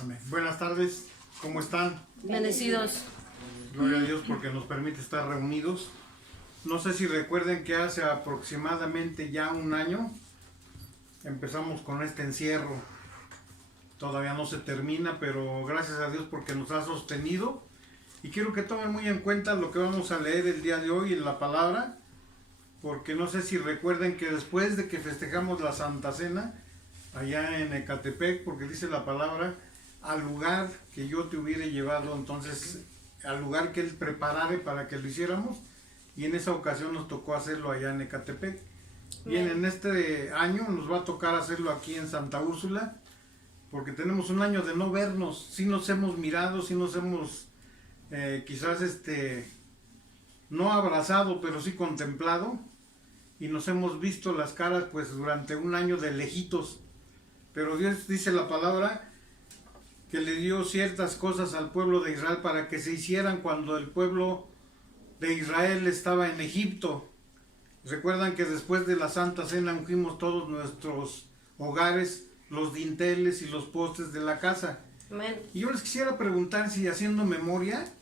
Amén. Buenas tardes, ¿cómo están? Bendecidos. Gloria a Dios porque nos permite estar reunidos. No sé si recuerden que hace aproximadamente ya un año empezamos con este encierro. Todavía no se termina, pero gracias a Dios porque nos ha sostenido. Y quiero que tomen muy en cuenta lo que vamos a leer el día de hoy en la palabra, porque no sé si recuerden que después de que festejamos la Santa Cena, allá en Ecatepec, porque dice la palabra, al lugar que yo te hubiera llevado, entonces al lugar que Él preparare para que lo hiciéramos, y en esa ocasión nos tocó hacerlo allá en Ecatepec. Bien, en este año nos va a tocar hacerlo aquí en Santa Úrsula, porque tenemos un año de no vernos. Sí nos hemos mirado, sí nos hemos quizás no abrazado, pero sí contemplado, y nos hemos visto las caras pues durante un año de lejitos. Pero Dios dice la palabra que le dio ciertas cosas al pueblo de Israel para que se hicieran cuando el pueblo de Israel estaba en Egipto. Recuerdan que después de la Santa Cena ungimos todos nuestros hogares, los dinteles y los postes de la casa. Amén. Y yo les quisiera preguntar si, haciendo memoria,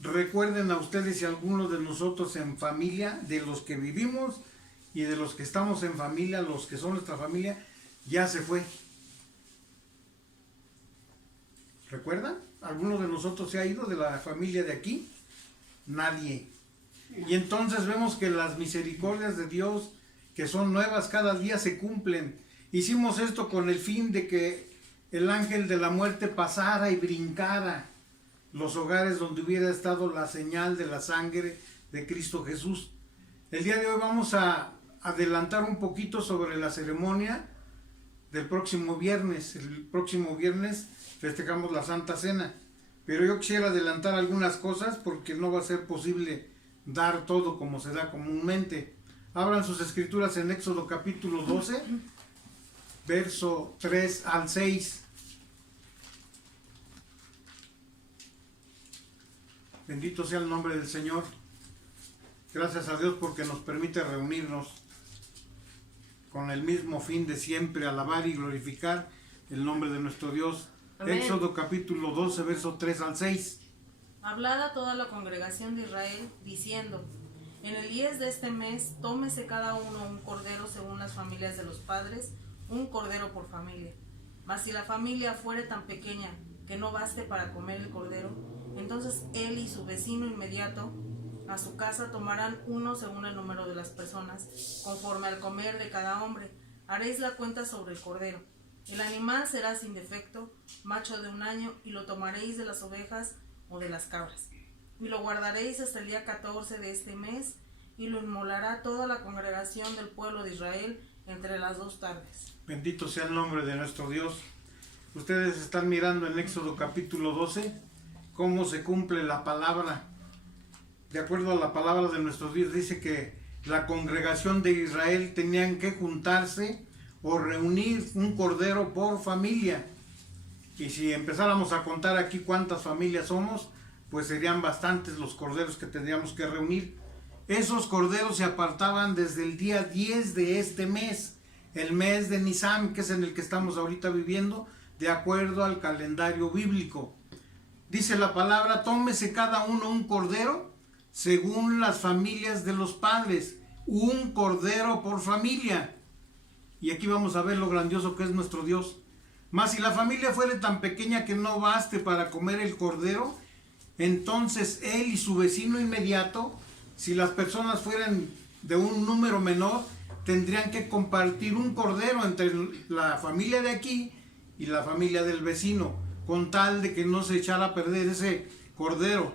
recuerden a ustedes y a algunos de nosotros en familia, de los que vivimos y de los que estamos en familia, los que son nuestra familia, ya se fue. ¿Recuerdan? ¿Alguno de nosotros se ha ido de la familia de aquí? Nadie. Y entonces vemos que las misericordias de Dios, que son nuevas cada día, se cumplen. Hicimos esto con el fin de que el ángel de la muerte pasara y brincara los hogares donde hubiera estado la señal de la sangre de Cristo Jesús. El día de hoy vamos a adelantar un poquito sobre la ceremonia del próximo viernes. El próximo viernes festejamos la Santa Cena, pero yo quisiera adelantar algunas cosas porque no va a ser posible dar todo como se da comúnmente. Abran sus escrituras en Éxodo capítulo 12, verso 3 al 6. Bendito sea el nombre del Señor. Gracias a Dios porque nos permite reunirnos con el mismo fin de siempre, alabar y glorificar el nombre de nuestro Dios. Amén. Éxodo capítulo 12, verso 3 al 6. Hablad a toda la congregación de Israel, diciendo: en el 10 de este mes, tómese cada uno un cordero según las familias de los padres, un cordero por familia. Mas si la familia fuere tan pequeña que no baste para comer el cordero, entonces él y su vecino inmediato a su casa tomarán uno según el número de las personas, conforme al comer de cada hombre. Haréis la cuenta sobre el cordero. El animal será sin defecto, macho de un año, y lo tomaréis de las ovejas o de las cabras. Y lo guardaréis hasta el día 14 de este mes, y lo inmolará toda la congregación del pueblo de Israel entre las 2 tardes. Bendito sea el nombre de nuestro Dios. Ustedes están mirando en Éxodo capítulo 12 cómo se cumple la palabra. De acuerdo a la palabra de nuestro Dios, dice que la congregación de Israel tenían que juntarse o reunir un cordero por familia. Y si empezáramos a contar aquí cuántas familias somos, pues serían bastantes los corderos que tendríamos que reunir. Esos corderos se apartaban desde el día 10 de este mes, el mes de Nisan, que es en el que estamos ahorita viviendo, de acuerdo al calendario bíblico. Dice la palabra: tómese cada uno un cordero según las familias de los padres, un cordero por familia. Y aquí vamos a ver lo grandioso que es nuestro Dios. Mas si la familia fuere tan pequeña que no baste para comer el cordero, entonces él y su vecino inmediato, si las personas fueran de un número menor, tendrían que compartir un cordero entre la familia de aquí y la familia del vecino, con tal de que no se echara a perder ese cordero.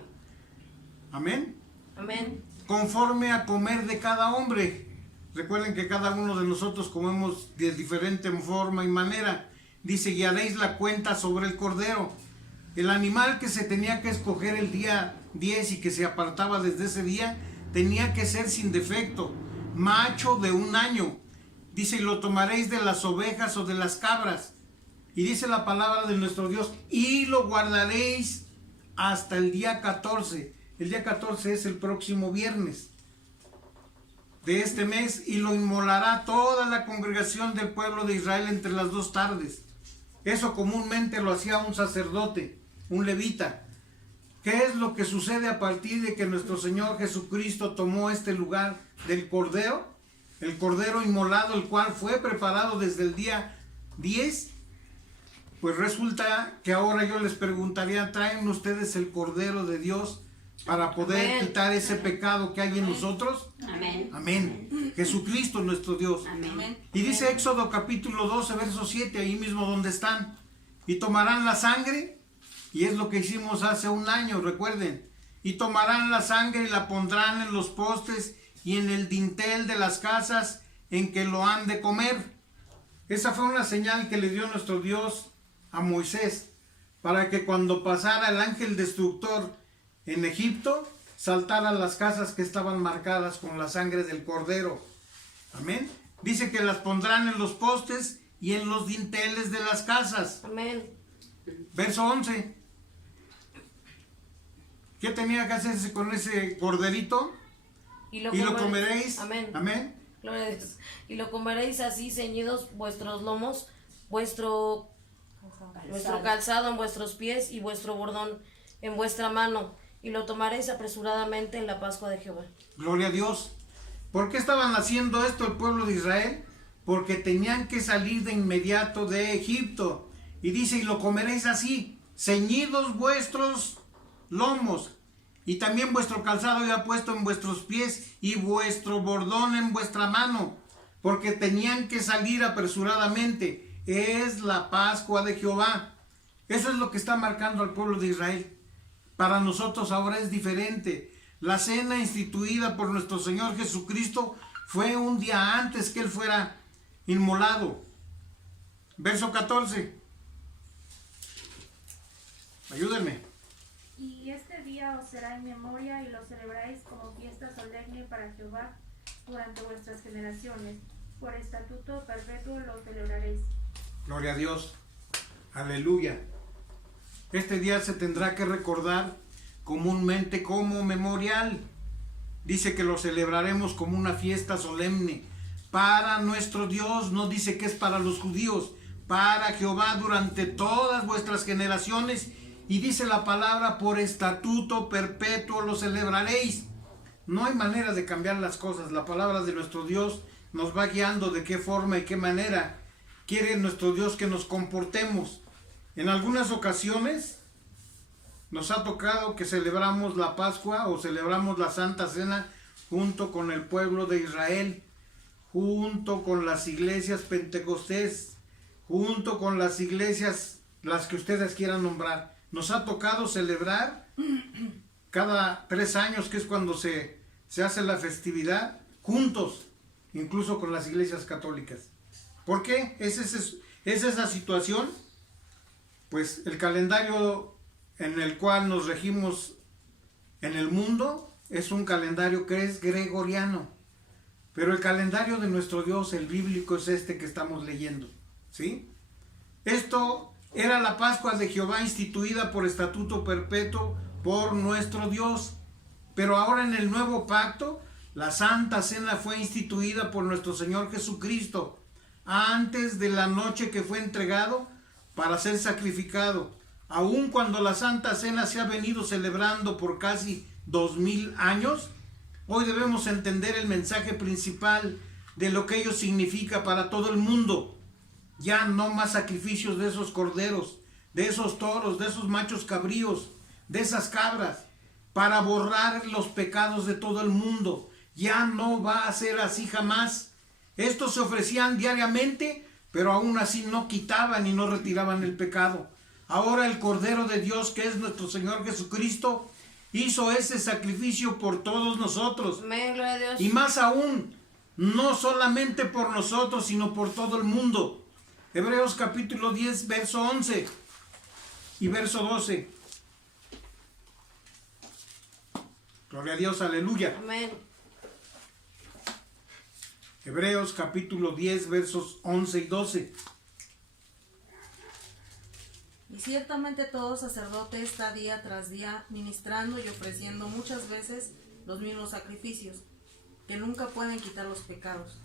Amén. Amén. Conforme a comer de cada hombre. Recuerden que cada uno de nosotros comemos de diferente forma y manera. Dice: y haréis la cuenta sobre el cordero. El animal que se tenía que escoger el día 10 y que se apartaba desde ese día, tenía que ser sin defecto, macho de un año. Dice: y lo tomaréis de las ovejas o de las cabras. Y dice la palabra de nuestro Dios: y lo guardaréis hasta el día 14. El día 14 es el próximo viernes de este mes, y lo inmolará toda la congregación del pueblo de Israel entre las 2 tardes. Eso comúnmente lo hacía un sacerdote, un levita. ¿Qué es lo que sucede a partir de que nuestro Señor Jesucristo tomó este lugar del Cordero? El Cordero inmolado, el cual fue preparado desde el día 10. Pues resulta que ahora yo les preguntaría, ¿traen ustedes el Cordero de Dios para poder Amén. quitar ese pecado que hay en nosotros? Amén. Amén. Jesucristo nuestro Dios. Amén. Amén. Y dice Éxodo capítulo 12, verso 7, ahí mismo donde están. Y tomarán la sangre, y es lo que hicimos hace un año, recuerden. Y tomarán la sangre y la pondrán en los postes y en el dintel de las casas en que lo han de comer. Esa fue una señal que le dio nuestro Dios a Moisés, para que cuando pasara el ángel destructor en Egipto, saltaran las casas que estaban marcadas con la sangre del Cordero. Amén. Dice que las pondrán en los postes y en los dinteles de las casas. Amén. Verso 11. ¿Qué tenía que hacerse con ese corderito? Y Y lo comeréis. Amén. Amén. Gloria a Dios. Y lo comeréis así ceñidos vuestros lomos, vuestro calzado en vuestros pies y vuestro bordón en vuestra mano. Y lo tomaréis apresuradamente en la Pascua de Jehová. Gloria a Dios. ¿Por qué estaban haciendo esto el pueblo de Israel? Porque tenían que salir de inmediato de Egipto. Y dice, y lo comeréis así, ceñidos vuestros lomos, y también vuestro calzado ya puesto en vuestros pies, y vuestro bordón en vuestra mano, porque tenían que salir apresuradamente. Es la Pascua de Jehová. Eso es lo que está marcando al pueblo de Israel. Para nosotros ahora es diferente. La cena instituida por nuestro Señor Jesucristo fue un día antes que Él fuera inmolado. Verso 14. Ayúdenme. Y este día os será en memoria y lo celebráis como fiesta solemne para Jehová durante vuestras generaciones. Por estatuto perpetuo lo celebraréis. Gloria a Dios. Aleluya. Este día se tendrá que recordar comúnmente como memorial. Dice que lo celebraremos como una fiesta solemne para nuestro Dios. No dice que es para los judíos, para Jehová durante todas vuestras generaciones. Y dice la palabra, por estatuto perpetuo lo celebraréis. No hay manera de cambiar las cosas. La palabra de nuestro Dios nos va guiando de qué forma y qué manera quiere nuestro Dios que nos comportemos. En algunas ocasiones nos ha tocado que celebramos la Pascua o celebramos la Santa Cena junto con el pueblo de Israel, junto con las iglesias pentecostés, junto con las iglesias, las que ustedes quieran nombrar. Nos ha tocado celebrar cada 3 años, que es cuando se hace la festividad, juntos, incluso con las iglesias católicas. ¿Por qué? ¿Es esa situación? Pues el calendario en el cual nos regimos en el mundo es un calendario que es gregoriano. Pero el calendario de nuestro Dios, el bíblico, es este que estamos leyendo. ¿Sí? Esto era la Pascua de Jehová instituida por estatuto perpetuo por nuestro Dios. Pero ahora en el nuevo pacto, la Santa Cena fue instituida por nuestro Señor Jesucristo antes de la noche que fue entregado para ser sacrificado. Aun cuando la Santa Cena se ha venido celebrando por casi 2000 años, hoy debemos entender el mensaje principal de lo que ello significa para todo el mundo. Ya no más sacrificios de esos corderos, de esos toros, de esos machos cabríos, de esas cabras, para borrar los pecados de todo el mundo. Ya no va a ser así jamás. Estos se ofrecían diariamente, pero aún así no quitaban y no retiraban el pecado. Ahora el Cordero de Dios, que es nuestro Señor Jesucristo, hizo ese sacrificio por todos nosotros. Amén, gloria a Dios. Y más aún, no solamente por nosotros, sino por todo el mundo. Hebreos capítulo 10, verso 11 y verso 12. Gloria a Dios, aleluya. Amén. Hebreos capítulo 10, versos 11 y 12. Y ciertamente todo sacerdote está día tras día ministrando y ofreciendo muchas veces los mismos sacrificios, que nunca pueden quitar los pecados.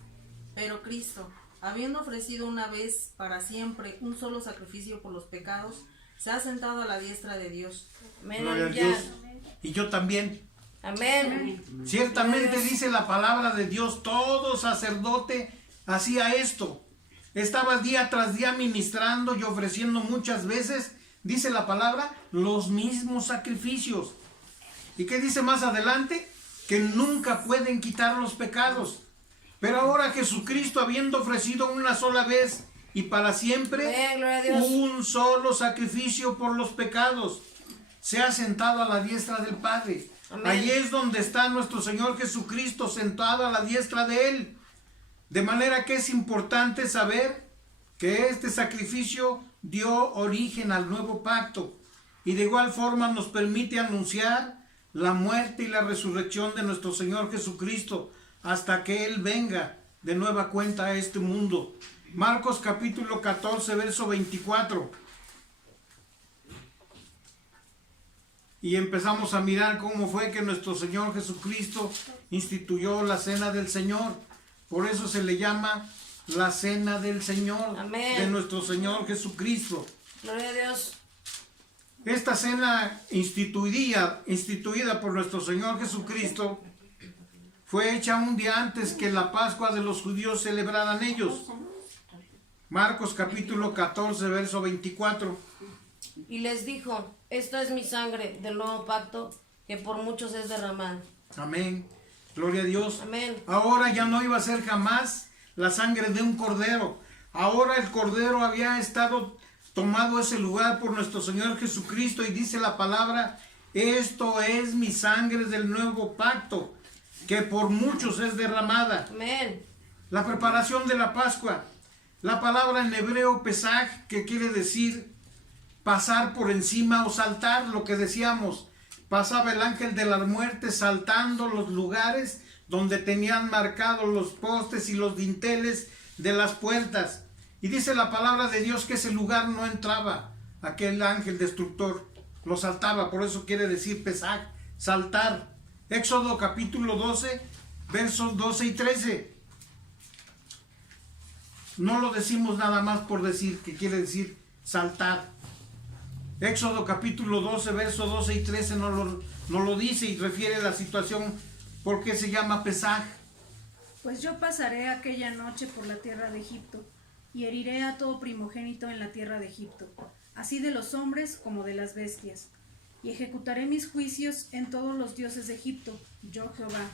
Pero Cristo, habiendo ofrecido una vez para siempre un solo sacrificio por los pecados, se ha sentado a la diestra de Dios. Amén, Gloria a aleluya. Dios. Y yo también. Amén. Ciertamente dice la palabra de Dios, todo sacerdote hacía esto. Estaba día tras día ministrando y ofreciendo muchas veces, dice la palabra, los mismos sacrificios. ¿Y qué dice más adelante? Que nunca pueden quitar los pecados. Pero ahora Jesucristo, habiendo ofrecido una sola vez y para siempre Amén, gloria a Dios. un solo sacrificio por los pecados, se ha sentado a la diestra del Padre. Amén. Allí es donde está nuestro Señor Jesucristo, sentado a la diestra de Él. De manera que es importante saber que este sacrificio dio origen al nuevo pacto y de igual forma nos permite anunciar la muerte y la resurrección de nuestro Señor Jesucristo hasta que Él venga de nueva cuenta a este mundo. Marcos capítulo 14, verso 24. Y empezamos a mirar cómo fue que nuestro Señor Jesucristo instituyó la cena del Señor. Por eso se le llama la cena del Señor, Amén. de nuestro Señor Jesucristo. Gloria a Dios. Esta cena instituida por nuestro Señor Jesucristo fue hecha un día antes que la Pascua de los judíos celebraran ellos. Marcos capítulo 14, verso 24. Y les dijo, esto es mi sangre del nuevo pacto, que por muchos es derramada. Amén. Gloria a Dios. Amén. Ahora ya no iba a ser jamás la sangre de un cordero. Ahora el cordero había estado tomado ese lugar por nuestro Señor Jesucristo y dice la palabra, esto es mi sangre del nuevo pacto, que por muchos es derramada. Amén. La preparación de la Pascua. La palabra en hebreo Pesaj, que quiere decir pasar por encima o saltar, lo que decíamos. Pasaba el ángel de la muerte saltando los lugares donde tenían marcados los postes y los dinteles de las puertas. Y dice la palabra de Dios que ese lugar no entraba aquel ángel destructor, lo saltaba, por eso quiere decir Pesaj, saltar. Éxodo capítulo 12, versos 12 y 13. No lo decimos nada más por decir, que quiere decir saltar. Éxodo capítulo 12, versos 12 y 13 no lo dice y refiere a la situación porque se llama Pesaj. Pues yo pasaré aquella noche por la tierra de Egipto, y heriré a todo primogénito en la tierra de Egipto, así de los hombres como de las bestias. Y ejecutaré mis juicios en todos los dioses de Egipto, yo Jehová.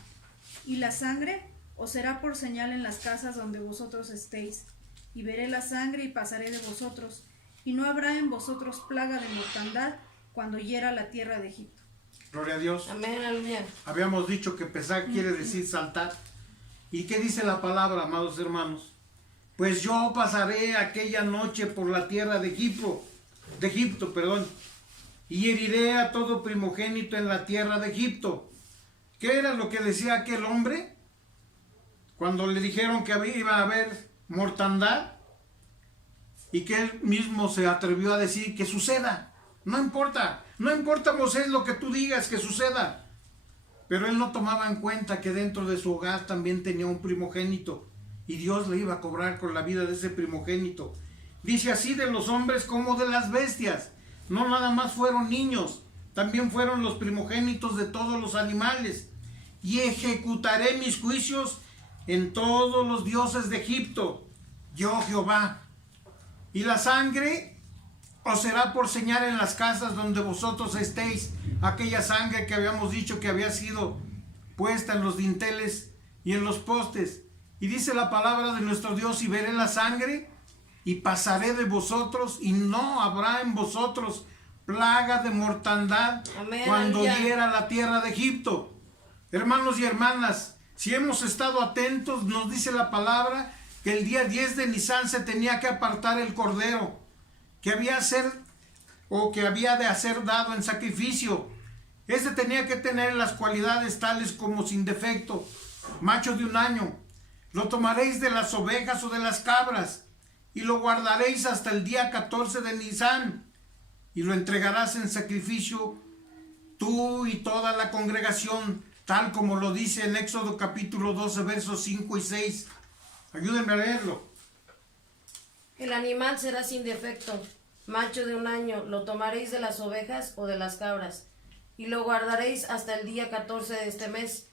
Y la sangre os será por señal en las casas donde vosotros estéis. Y veré la sangre y pasaré de vosotros, y no habrá en vosotros plaga de mortandad cuando hiera la tierra de Egipto. Gloria a Dios. Amén, aleluya. Habíamos dicho que Pesaj quiere decir saltar. ¿Y qué dice la palabra, amados hermanos? Pues yo pasaré aquella noche por la tierra de Egipto, y heriré a todo primogénito en la tierra de Egipto. ¿Qué era lo que decía aquel hombre? Cuando le dijeron que iba a haber mortandad, y que él mismo se atrevió a decir que suceda. No importa, Moisés, lo que tú digas que suceda. Pero él no tomaba en cuenta que dentro de su hogar también tenía un primogénito y Dios le iba a cobrar con la vida de ese primogénito. Dice así de los hombres como de las bestias. No nada más fueron niños, también fueron los primogénitos de todos los animales. Y ejecutaré mis juicios en todos los dioses de Egipto, yo Jehová. Y la sangre os será por señal en las casas donde vosotros estéis, aquella sangre que habíamos dicho que había sido puesta en los dinteles y en los postes. Y dice la palabra de nuestro Dios, y veré la sangre y pasaré de vosotros, y no habrá en vosotros plaga de mortandad. Amén, Cuando aleluya. hiera la tierra de Egipto. Hermanos y hermanas, si hemos estado atentos, nos dice la palabra que el día 10 de Nisan se tenía que apartar el cordero que había de hacer dado en sacrificio. Ese tenía que tener las cualidades tales como sin defecto, macho de un año. Lo tomaréis de las ovejas o de las cabras, y lo guardaréis hasta el día 14 de Nisan, y lo entregarás en sacrificio tú y toda la congregación, tal como lo dice en Éxodo capítulo 12, versos 5 y 6. Ayúdenme a leerlo. El animal será sin defecto, macho de 1 año, lo tomaréis de las ovejas o de las cabras, y lo guardaréis hasta el día 14 de este mes,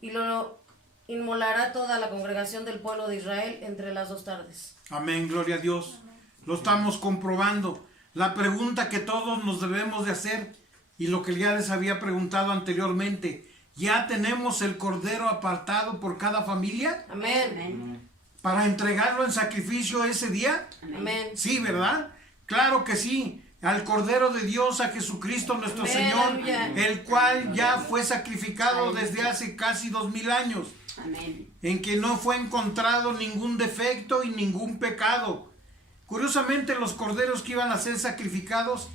y lo inmolará toda la congregación del pueblo de Israel entre las 2 tardes. Amén, gloria a Dios. Lo estamos comprobando. La pregunta que todos nos debemos de hacer, y lo que ya les había preguntado anteriormente, ¿ya tenemos el cordero apartado por cada familia Amén. para entregarlo en sacrificio ese día? Amén. Sí, ¿verdad? Claro que sí. Al Cordero de Dios, a Jesucristo nuestro Amén, Señor, aleluya. el cual ya fue sacrificado desde hace casi 2000 años, en que no fue encontrado ningún defecto y ningún pecado. Curiosamente, los corderos que iban a ser sacrificados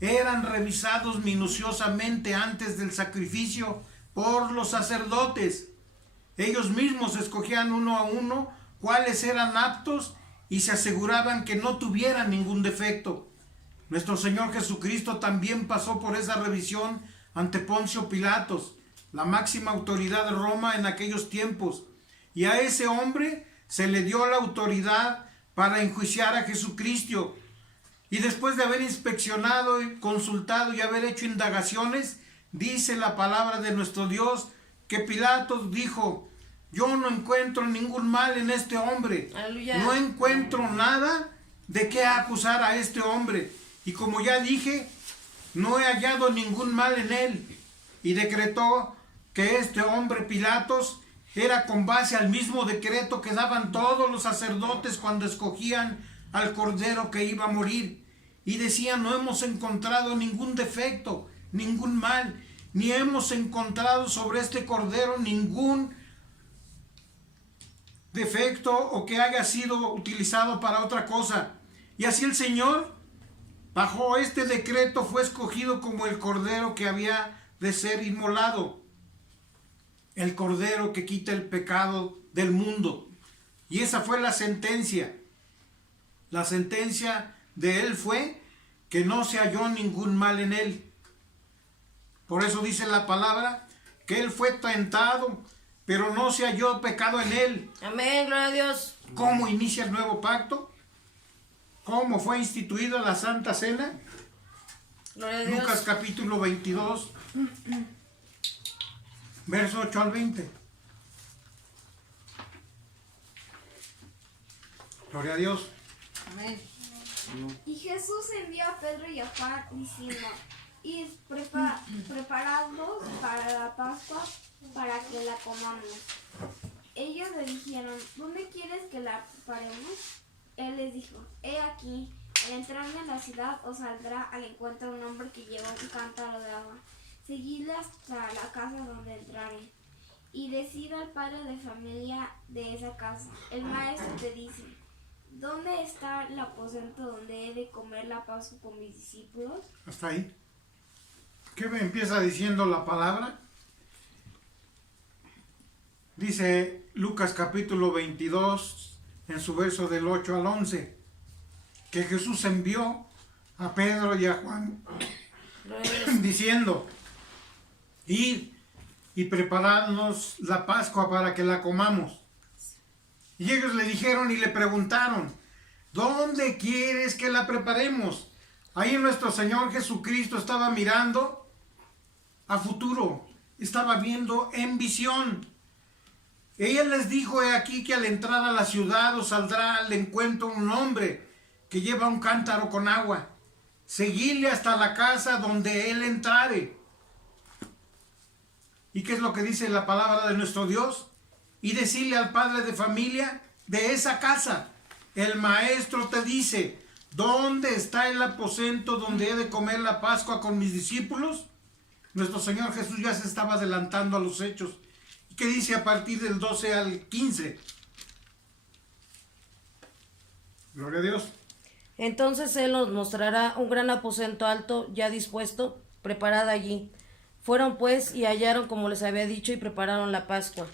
eran revisados minuciosamente antes del sacrificio por los sacerdotes. Ellos mismos escogían uno a uno cuáles eran aptos y se aseguraban que no tuvieran ningún defecto. Nuestro Señor Jesucristo también pasó por esa revisión ante Poncio Pilatos, la máxima autoridad de Roma en aquellos tiempos, y a ese hombre se le dio la autoridad para enjuiciar a Jesucristo. Y después de haber inspeccionado y consultado y haber hecho indagaciones, dice la palabra de nuestro Dios que Pilatos dijo: yo no encuentro ningún mal en este hombre. Aleluya. No encuentro nada de qué acusar a este hombre. Y como ya dije, no he hallado ningún mal en él. Y decretó que este hombre Pilatos era con base al mismo decreto que daban todos los sacerdotes cuando escogían al cordero que iba a morir. Y decían: no hemos encontrado ningún defecto, ningún mal, ni hemos encontrado sobre este cordero ningún defecto o que haya sido utilizado para otra cosa. Y así el Señor, bajo este decreto, fue escogido como el cordero que había de ser inmolado, el cordero que quita el pecado del mundo. Y esa fue la sentencia. La sentencia de él fue que no se halló ningún mal en él. Por eso dice la palabra que él fue tentado, pero no se halló pecado en él. Amén, gloria a Dios. ¿Cómo inicia el nuevo pacto? ¿Cómo fue instituida la Santa Cena? Gloria a Dios. Lucas capítulo 22, verso 8 al 20. Gloria a Dios. Amén. Y Jesús envió a Pedro y a Juan diciendo: id preparados para la Pascua, para que la comamos. Ellos le dijeron: ¿dónde quieres que la preparemos? Él les dijo: he aquí, al entrar en la ciudad os saldrá al encuentro un hombre que lleva un cántaro de agua. Seguidle hasta la casa donde entraren, y decid al padre de familia de esa casa: el maestro te dice, ¿dónde está el aposento donde he de comer la Pascua con mis discípulos? Hasta ahí. ¿Qué me empieza diciendo la palabra? Dice Lucas capítulo 22, en su verso del 8 al 11, que Jesús envió a Pedro y a Juan Gloria a Dios. diciendo: id y preparadnos la Pascua para que la comamos. Y ellos le dijeron y le preguntaron: ¿dónde quieres que la preparemos? Ahí nuestro Señor Jesucristo estaba mirando a futuro, estaba viendo en visión. Ella les dijo: he aquí que al entrar a la ciudad os saldrá al encuentro un hombre que lleva un cántaro con agua. Seguidle hasta la casa donde él entrare. ¿Y qué es lo que dice la palabra de nuestro Dios? Y decirle al padre de familia de esa casa: el maestro te dice, ¿dónde está el aposento donde he de comer la Pascua con mis discípulos? Nuestro Señor Jesús ya se estaba adelantando a los hechos. ¿Qué dice a partir del 12 al 15? Gloria a Dios. Entonces él nos mostrará un gran aposento alto ya dispuesto, preparado allí. Fueron pues y hallaron como les había dicho y prepararon la Pascua.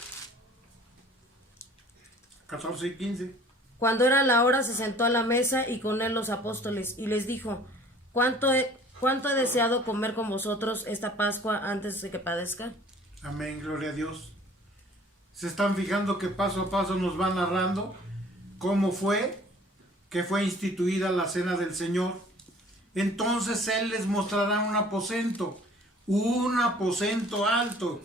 14 y 15. Cuando era la hora se sentó a la mesa y con él los apóstoles y les dijo: ¿Cuánto he deseado comer con vosotros esta Pascua antes de que padezca? Amén, gloria a Dios. Se están fijando que paso a paso nos va narrando cómo fue que fue instituida la cena del Señor, entonces Él les mostrará un aposento alto.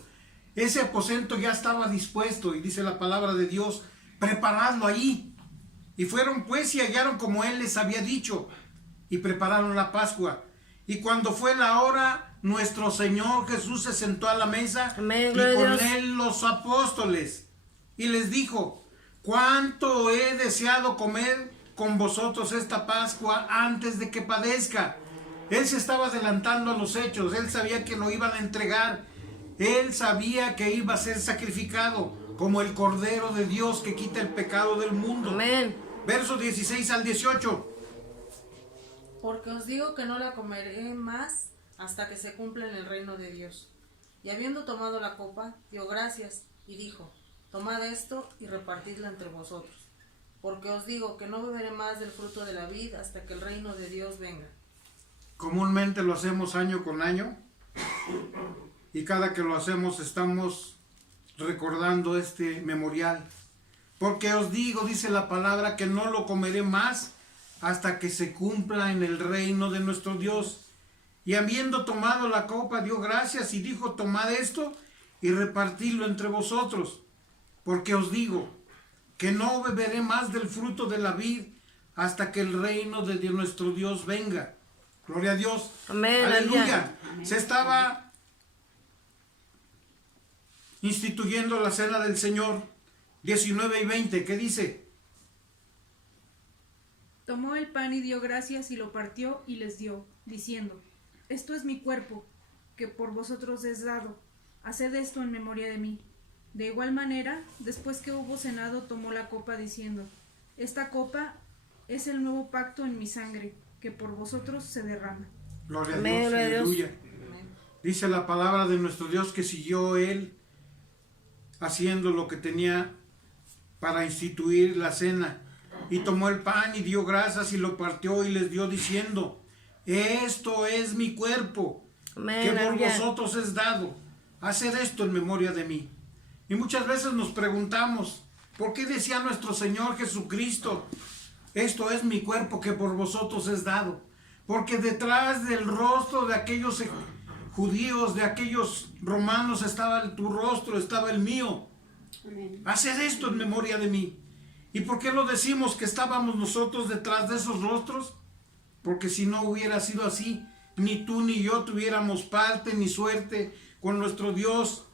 Ese aposento ya estaba dispuesto, y dice la palabra de Dios, preparadlo allí. Y fueron pues y hallaron como Él les había dicho, y prepararon la Pascua. Y cuando fue la hora, nuestro Señor Jesús se sentó a la mesa, Amén, y gloria a con Dios. Él los apóstoles, y les dijo: cuánto he deseado comer con vosotros esta Pascua antes de que padezca. Él se estaba adelantando a los hechos. Él sabía que lo iban a entregar. Él sabía que iba a ser sacrificado como el Cordero de Dios que quita el pecado del mundo. Amén. Versos 16 al 18. Porque os digo que no la comeré más hasta que se cumpla en el reino de Dios. Y habiendo tomado la copa, dio gracias y dijo: tomad esto y repartidla entre vosotros. Porque os digo que no beberé más del fruto de la vid hasta que el reino de Dios venga. Comúnmente lo hacemos año con año, y cada que lo hacemos estamos recordando este memorial. Porque os digo, dice la palabra, que no lo comeré más hasta que se cumpla en el reino de nuestro Dios. Y habiendo tomado la copa, dio gracias y dijo: tomad esto y repartidlo entre vosotros. Porque os digo que no beberé más del fruto de la vid hasta que el reino de nuestro Dios venga. Gloria a Dios. Amén, Aleluya. amén. Se estaba instituyendo la cena del Señor. 19 y 20, ¿qué dice? Tomó el pan y dio gracias y lo partió y les dio, diciendo: esto es mi cuerpo, que por vosotros es dado. Haced esto en memoria de mí. De igual manera, después que hubo cenado, tomó la copa diciendo: esta copa es el nuevo pacto en mi sangre, que por vosotros se derrama. Gloria a Amén, Dios, gloria a Dios. aleluya. Amén. Dice la palabra de nuestro Dios que siguió Él haciendo lo que tenía para instituir la cena. Y tomó el pan y dio gracias y lo partió y les dio diciendo: esto es mi cuerpo, Amén, que por aleluya. vosotros es dado. Haced esto en memoria de mí. Y muchas veces nos preguntamos: ¿por qué decía nuestro Señor Jesucristo: esto es mi cuerpo que por vosotros es dado? Porque detrás del rostro de aquellos judíos, de aquellos romanos, estaba tu rostro, estaba el mío. Haced esto en memoria de mí. ¿Y por qué lo decimos que estábamos nosotros detrás de esos rostros? Porque si no hubiera sido así, ni tú ni yo tuviéramos parte ni suerte con nuestro Dios.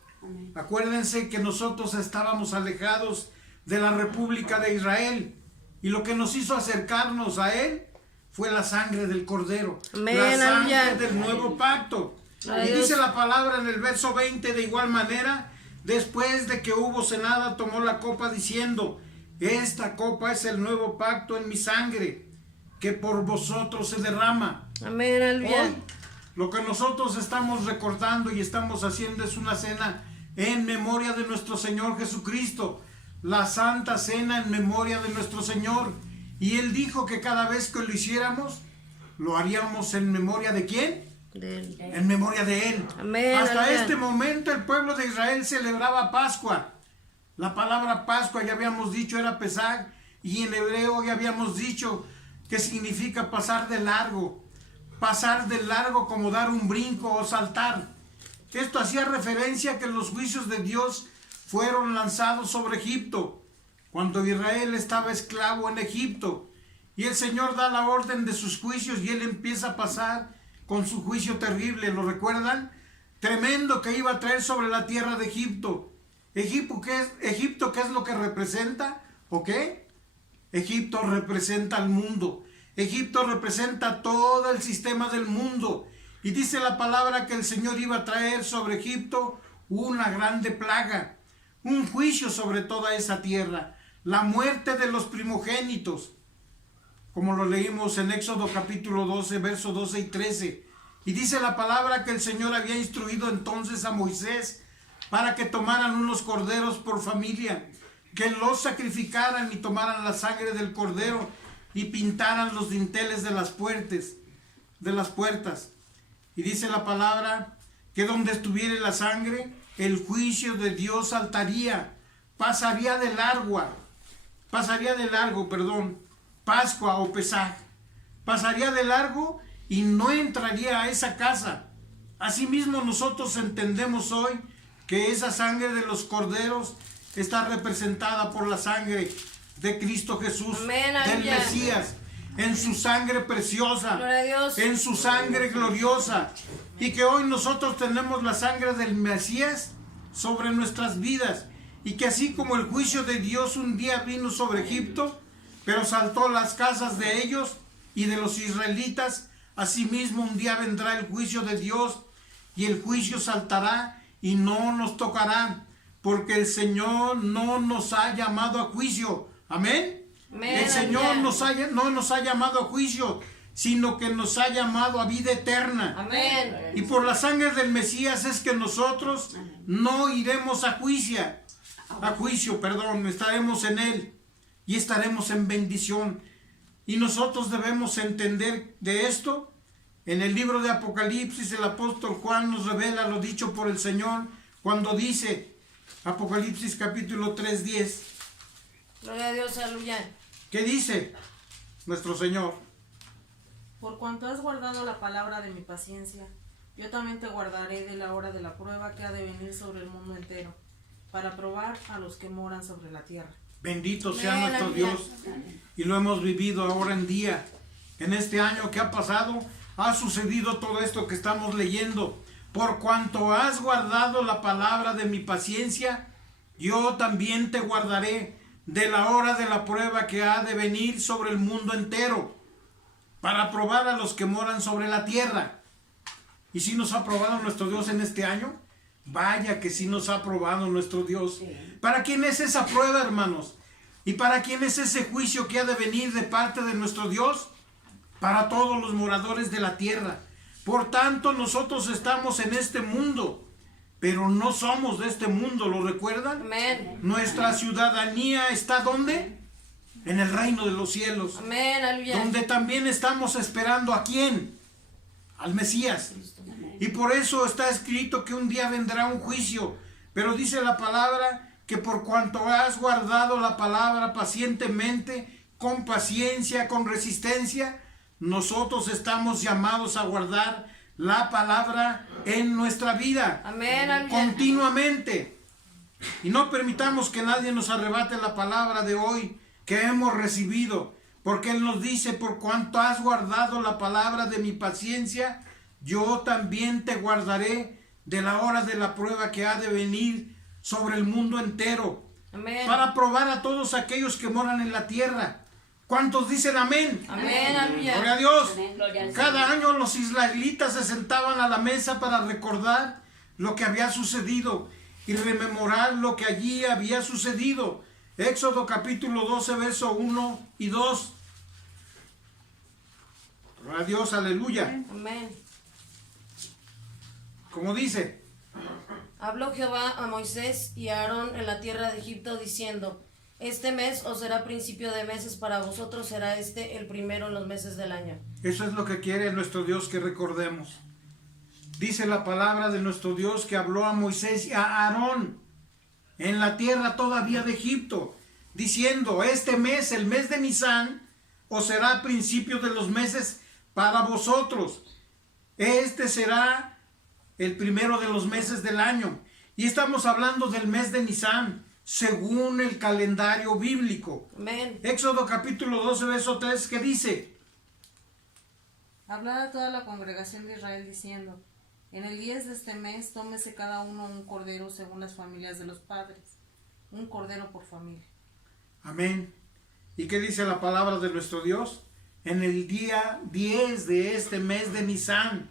Acuérdense que nosotros estábamos alejados de la República de Israel, y lo que nos hizo acercarnos a Él fue la sangre del Cordero, Amén, la sangre aleluya. del nuevo pacto. Gloria Y a Dios. dice la palabra en el verso 20: de igual manera, después de que hubo cenado, tomó la copa diciendo: esta copa es el nuevo pacto en mi sangre, que por vosotros se derrama. Amén, aleluya. Hoy, lo que nosotros estamos recordando y estamos haciendo es una cena en memoria de nuestro Señor Jesucristo, la Santa Cena en memoria de nuestro Señor. Y Él dijo que cada vez que lo hiciéramos, lo haríamos en memoria de ¿quién? De él. En memoria de Él. Amén, Hasta aleluya. este momento el pueblo de Israel celebraba Pascua. La palabra Pascua, ya habíamos dicho, era Pesaj, y en hebreo ya habíamos dicho que significa pasar de largo. Pasar de largo como dar un brinco o saltar. Esto hacía referencia a que los juicios de Dios fueron lanzados sobre Egipto, cuando Israel estaba esclavo en Egipto. Y el Señor da la orden de sus juicios y Él empieza a pasar con su juicio terrible. ¿Lo recuerdan? Tremendo que iba a traer sobre la tierra de Egipto. Egipto, ¿qué es lo que representa? ¿O qué? Egipto representa al mundo. Egipto representa todo el sistema del mundo. Y dice la palabra que el Señor iba a traer sobre Egipto una grande plaga, un juicio sobre toda esa tierra, la muerte de los primogénitos, como lo leímos en Éxodo capítulo 12, versos 12 y 13. Y dice la palabra que el Señor había instruido entonces a Moisés para que tomaran unos corderos por familia, que los sacrificaran y tomaran la sangre del cordero y pintaran los dinteles de las puertas. Y dice la palabra que donde estuviera la sangre, el juicio de Dios saltaría, pasaría de largo, Pascua o Pesaj. Pasaría de largo y no entraría a esa casa. Asimismo, nosotros entendemos hoy que esa sangre de los corderos está representada por la sangre de Cristo Jesús, Amén, del aleluya. Mesías, en su sangre preciosa, Gloria a Dios. en su sangre gloriosa, y que hoy nosotros tenemos la sangre del Mesías sobre nuestras vidas, y que así como el juicio de Dios un día vino sobre Egipto, pero saltó las casas de ellos y de los israelitas, asimismo un día vendrá el juicio de Dios, y el juicio saltará y no nos tocará, porque el Señor no nos ha llamado a juicio. Amén. Amén, El Señor aleluya. no nos ha llamado a juicio, sino que nos ha llamado a vida eterna. Amén. Y por la sangre del Mesías es que nosotros no iremos a juicio, estaremos en Él y estaremos en bendición. Y nosotros debemos entender de esto. En el libro de Apocalipsis, el apóstol Juan nos revela lo dicho por el Señor cuando dice, Apocalipsis capítulo 3:10, Gloria a Dios, aleluya. ¿qué dice nuestro Señor? Por cuanto has guardado la palabra de mi paciencia, yo también te guardaré de la hora de la prueba que ha de venir sobre el mundo entero, para probar a los que moran sobre la tierra. Bendito sea Amén, nuestro aleluya. Dios. Y lo hemos vivido ahora en día. En este año que ha pasado, ha sucedido todo esto que estamos leyendo. Por cuanto has guardado la palabra de mi paciencia, yo también te guardaré de la hora de la prueba que ha de venir sobre el mundo entero, para probar a los que moran sobre la tierra. ¿Y si nos ha probado nuestro Dios en este año? Vaya que sí nos ha probado nuestro Dios. ¿Para quién es esa prueba, hermanos? ¿Y para quién es ese juicio que ha de venir de parte de nuestro Dios? Para todos los moradores de la tierra. Por tanto, nosotros estamos en este mundo, pero no somos de este mundo, ¿lo recuerdan? Amén. Nuestra ciudadanía está ¿dónde? En el reino de los cielos. Amén, aleluya. Donde también estamos esperando ¿a quién? Al Mesías. Y por eso está escrito que un día vendrá un juicio. Pero dice la palabra que por cuanto has guardado la palabra pacientemente, con paciencia, con resistencia, nosotros estamos llamados a guardar la palabra en nuestra vida. Amén, aleluya. Continuamente. Y no permitamos que nadie nos arrebate la palabra de hoy que hemos recibido, porque Él nos dice, por cuanto has guardado la palabra de mi paciencia, yo también te guardaré de la hora de la prueba que ha de venir sobre el mundo entero, Amén. para probar a todos aquellos que moran en la tierra. ¿Cuántos dicen amén? Amén, aleluya. Gloria a Dios. Amén, gloria al Cada año los israelitas se sentaban a la mesa para recordar lo que había sucedido y rememorar lo que allí había sucedido. Éxodo capítulo 12, verso 1 y 2. Gloria a Dios, aleluya. Amén. Como dice, Habló Jehová a Moisés y a Aarón en la tierra de Egipto, diciendo, este mes os será principio de meses, para vosotros será este el primero en los meses del año. eso es lo que quiere nuestro Dios que recordemos. Dice la palabra de nuestro Dios que habló a Moisés y a Aarón en la tierra todavía de Egipto, diciendo, este mes, el mes de Nisán, os será principio de los meses para vosotros. Este será el primero de los meses del año. Y estamos hablando del mes de Nisán, según el calendario bíblico. Amén. Éxodo capítulo 12, verso 3, ¿qué dice? Hablad a toda la congregación de Israel diciendo, en el 10 de este mes tómese cada uno un cordero según las familias de los padres, un cordero por familia. Amén. ¿Y qué dice la palabra de nuestro Dios? En el día 10 de este mes de Nisán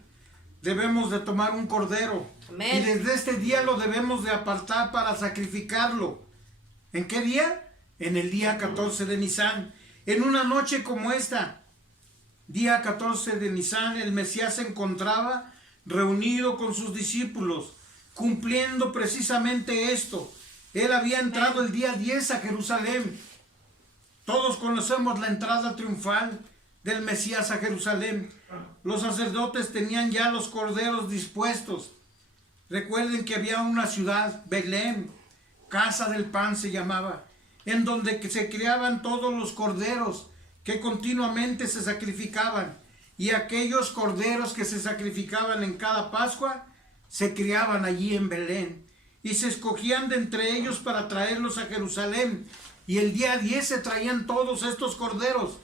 debemos de tomar un cordero. Amén. Y desde este día lo debemos de apartar para sacrificarlo. ¿En qué día? En el día 14 de Nisán. En una noche como esta, día 14 de Nisán, el Mesías se encontraba reunido con sus discípulos, cumpliendo precisamente esto. Él había entrado el día 10 a Jerusalén. Todos conocemos la entrada triunfal del Mesías a Jerusalén. Los sacerdotes tenían ya los corderos dispuestos. Recuerden que había una ciudad, Belén, Casa del Pan se llamaba, en donde se criaban todos los corderos que continuamente se sacrificaban, y aquellos corderos que se sacrificaban en cada Pascua se criaban allí en Belén, y se escogían de entre ellos para traerlos a Jerusalén, y el día 10 se traían todos estos corderos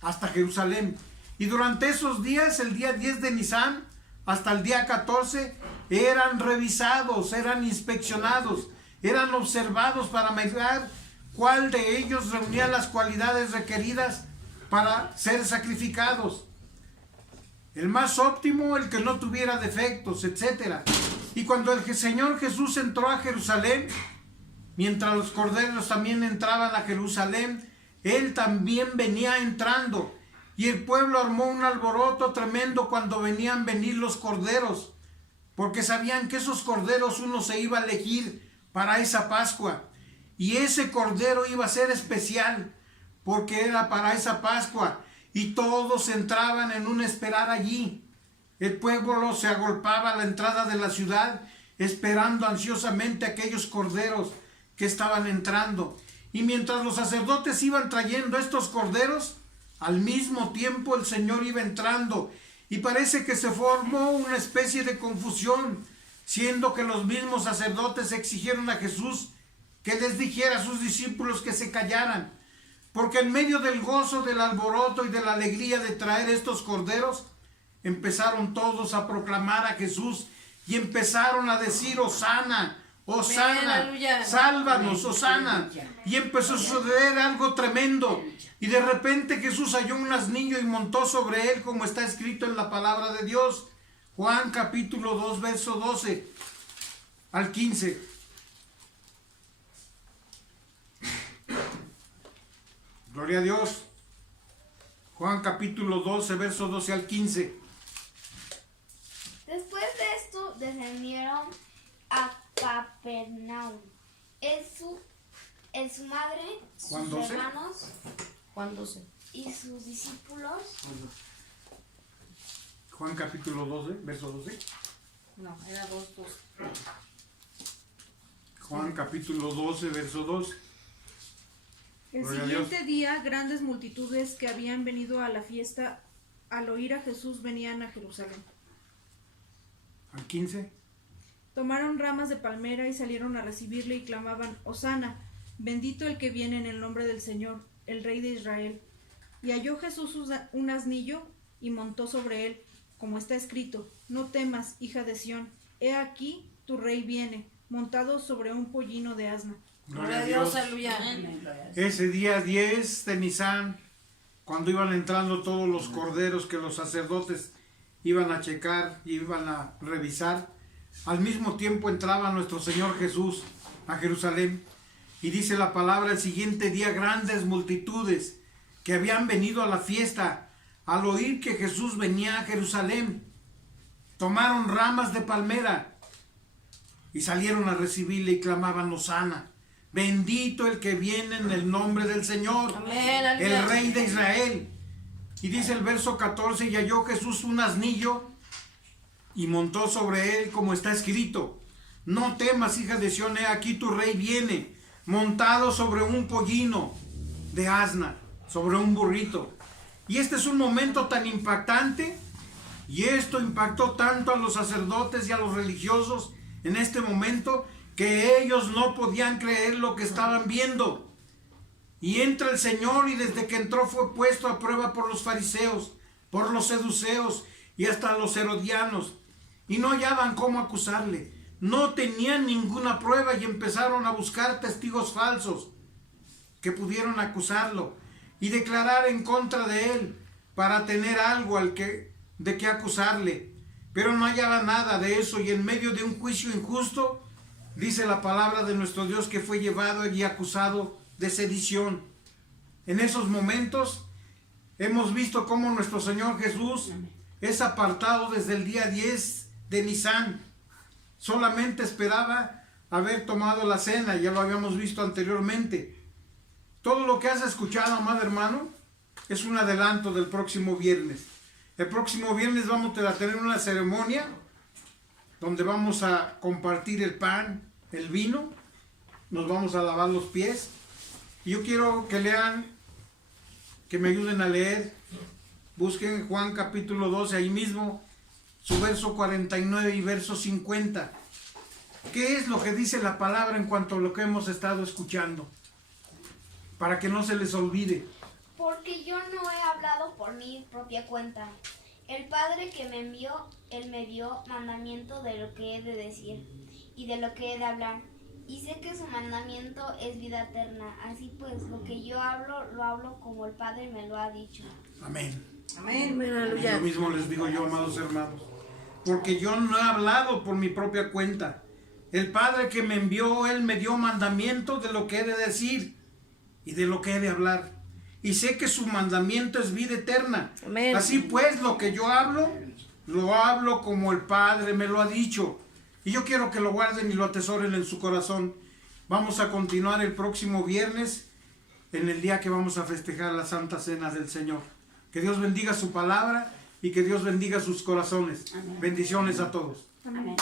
hasta Jerusalén, y durante esos días, el día 10 de Nisan hasta el día 14, eran revisados, eran inspeccionados, eran observados para mirar cuál de ellos reunía las cualidades requeridas para ser sacrificados. El más óptimo, el que no tuviera defectos, etc. Y cuando el Señor Jesús entró a Jerusalén, mientras los corderos también entraban a Jerusalén, Él también venía entrando. Y el pueblo armó un alboroto tremendo cuando venían venir los corderos, porque sabían que esos corderos uno se iba a elegir para esa Pascua. Y ese cordero iba a ser especial, porque era para esa Pascua. Y todos entraban en un esperar allí. El pueblo se agolpaba a la entrada de la ciudad, esperando ansiosamente a aquellos corderos que estaban entrando. Y mientras los sacerdotes iban trayendo estos corderos, al mismo tiempo el Señor iba entrando. Y parece que se formó una especie de confusión, siendo que los mismos sacerdotes exigieron a Jesús que les dijera a sus discípulos que se callaran, porque en medio del gozo, del alboroto y de la alegría de traer estos corderos, empezaron todos a proclamar a Jesús y empezaron a decir: Hosana, Hosana, Aleluya. sálvanos, Hosana. Y empezó a suceder algo tremendo. Y de repente Jesús halló un asnillo y montó sobre él, como está escrito en la palabra de Dios. Juan capítulo 2, verso 12 al 15. Gloria a Dios. Juan capítulo 12, verso 12 al 15. Después de esto descendieron a Capernaum. Su madre, Juan sus 12. hermanos Juan 12. y sus discípulos. Juan capítulo 12, verso 12. No, era 2:2. Juan capítulo 12, verso 2. El Gloria a Dios. siguiente día, grandes multitudes que habían venido a la fiesta, al oír a Jesús, venían a Jerusalén. Al 15. Tomaron ramas de palmera y salieron a recibirle y clamaban: Hosana, bendito el que viene en el nombre del Señor, el Rey de Israel. Y halló Jesús un asnillo y montó sobre él, como está escrito: No temas, hija de Sión, he aquí tu rey viene, montado sobre un pollino de asna. Gloria a Dios, aleluya. Ese día 10 de Nisan, cuando iban entrando todos los corderos que los sacerdotes iban a checar y iban a revisar, al mismo tiempo entraba nuestro Señor Jesús a Jerusalén. Y dice la palabra: el siguiente día grandes multitudes que habían venido a la fiesta, al oír que Jesús venía a Jerusalén, tomaron ramas de palmera y salieron a recibirle y clamaban: Hosana, bendito el que viene en el nombre del Señor, Amén, aleluya. el Rey de Israel. Y dice el verso 14: y halló Jesús un asnillo y montó sobre él, como está escrito: No temas, hija de Sión, he aquí tu rey viene, montado sobre un pollino de asna, sobre un burrito. Y este es un momento tan impactante, y esto impactó tanto a los sacerdotes y a los religiosos en este momento, que ellos no podían creer lo que estaban viendo. Y entra el Señor, y desde que entró fue puesto a prueba por los fariseos, por los seduceos y hasta los herodianos, y no hallaban cómo acusarle. No tenían ninguna prueba y empezaron a buscar testigos falsos que pudieron acusarlo y declarar en contra de él, para tener algo de qué acusarle. Pero no hallaban nada de eso, y en medio de un juicio injusto, dice la palabra de nuestro Dios que fue llevado y acusado de sedición. En esos momentos hemos visto cómo nuestro Señor Jesús es apartado desde el día 10 de Nisan. Solamente esperaba haber tomado la cena, ya lo habíamos visto anteriormente. Todo lo que has escuchado, amado hermano, es un adelanto del próximo viernes. El próximo viernes vamos a tener una ceremonia donde vamos a compartir el pan, el vino, nos vamos a lavar los pies. Y yo quiero que lean que me ayuden a leer. Busquen Juan capítulo 12, ahí mismo, su verso 49 y verso 50. ¿Qué es lo que dice la palabra en cuanto a lo que hemos estado escuchando? Para que no se les olvide. Porque yo no he hablado por mi propia cuenta. El Padre que me envió, Él me dio mandamiento de lo que he de decir y de lo que he de hablar. Y sé que su mandamiento es vida eterna. Así pues, lo que yo hablo, lo hablo como el Padre me lo ha dicho. Amén. Amén. Y lo mismo les digo yo, amados hermanos. Porque yo no he hablado por mi propia cuenta. El Padre que me envió, Él me dio mandamiento de lo que he de decir y de lo que he de hablar. Y sé que su mandamiento es vida eterna. Amén. Así pues, lo que yo hablo, lo hablo como el Padre me lo ha dicho. Y yo quiero que lo guarden y lo atesoren en su corazón. Vamos a continuar el próximo viernes, en el día que vamos a festejar la Santa Cena del Señor. Que Dios bendiga su palabra y que Dios bendiga sus corazones. Bendiciones a todos. Amén.